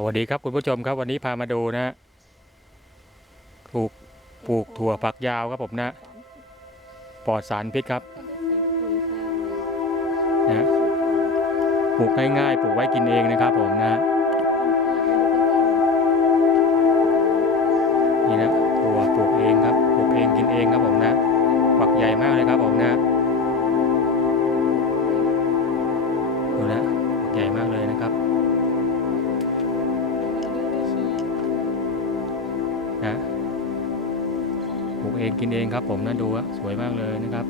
สวัสดีครับคุณผู้ชมครับวันนี้พามาดูนะฮะปลูกปลูกถั่วฝักยาวครับผมนะปลอดสารพิษครับนะฮะปลูกง่ายๆปลูกไว้กินเองนะครับผมนะฮะนี่นะถั่วปลูกเองครับปลูกเองกินเองครับผมนะฝักใหญ่มากเลยครับผมนะ ปลูกเองกินเองครับ ผมนะดูอะสวยมากเลยนะครับ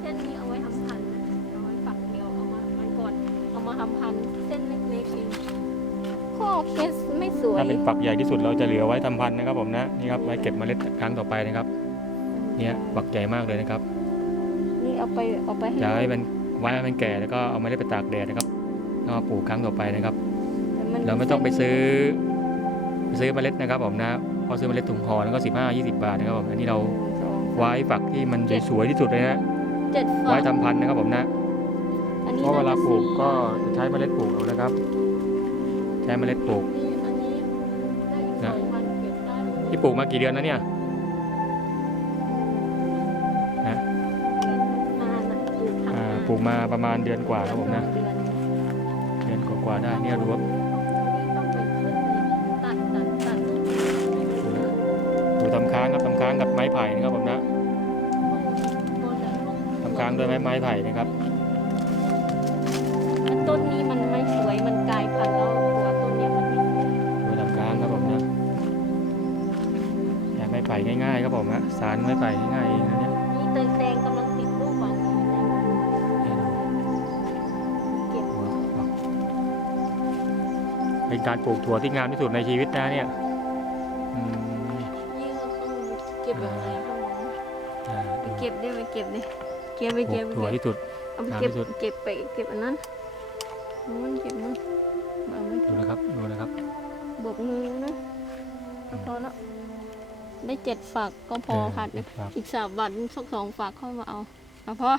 เส้นนี้เอาไว้ทำพันธุ์นะเอาไว้ฝักเดียวเอามามันก่อนเอามาทำพันธุ์เส้นเล็กๆเองข้อเคสไม่สวยถ้าเป็นฝักใหญ่ที่สุดเราจะเหลือไว้ทำพันธุ์นะครับ ผมนะนี่ครับไว้เก็บเมล็ดครั้งต่อไปนะครับ เนี่ยฝักใหญ่มากเลยนะครับ นี่เอาไปเอาไปให้จะให้มันไว้ให้มันแก่แล้วก็เอาเมล็ดไปตากแดดนะครับแล้วมาปลูกครั้งต่อไปนะครับ แต่นเราไม่ต้องไปซื้อไปซื้อเมล็ดนะครับผมนะเพราะซื้อเมล็ดถุงห่อแล้วก็สิบห้ายี่สิบบาทนะครับผมอันนี้เราหนึ่งสองไว้ฝักที่มันสวยๆที่สุดเลยนะเจ็ดฝัไว้กทำพันธุ์นะครับผมนะอันนี้เพราะเวลาปลูกก็น่าจะจะใช้เมล็ดปลูกเอานะครับ ใช้เมล็ดปลูกสี่อันนี้ได้อีกนะสองพันเก็บได้ที่ปลูกมากี่เดือนแล้วเนี่ยนะนานนะปลูกทำอ่านาปลูกมาประมาณเดือนกว่าครับผมนะ เดือน เดือนกว่าๆได้เนี่ยรั้วต้ ค้างครับทำค้างกับไม้ไผ่นะครับผมนะโน่นน่ะทำค้างด้วยไม้ไม้ไผ่นะครับต้นนี้มันไม่สวยมันกลายพันธุ์แล้วตัวต้นเนี้ยมันไม่สวยดูทำค้างครับผมนะเนี่ยไม้ไผ่ง่ายๆครับผมนะสารไม้ไผ่ง่ายๆเองนะเนี่ยนี่เตยแตงกำลังติดลูกบางทีนะเนี่ยดูเก็บถั่วฝักเป็นการปลูกถั่วที่งามที่สุดในชีวิตนะเนี่ย อืม ก็บแบบไหนครับผมอ่าไปดูเก็บได้ไปเก็บดิเก็บไปปลูเก็บกไปถั่วเก็บที่สุด เอาไปเก็บงามที่สุด เก็บไปเก็บอันนั้นนู้นเก็บนู้นเอาไม่ดูนะครับดูนะครับบวกมือนะเอาพอแล้วได้เจ็ดฝักก็พอค่ะเออครับอีกสามวันสักสองฝักเข้ามาเอาเอาพอ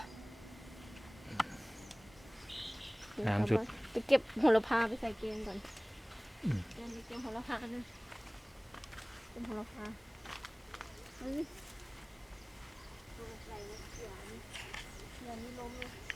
งามสุด ไปเก็บโหระพาไปใส่เกงก่อนอืมเกงไปเก็บโหระพานะเก็บโหระพาเฮ้ยเอาใส่ไว้เดี๋นี้เดี๋ยวนี้ล้มเลย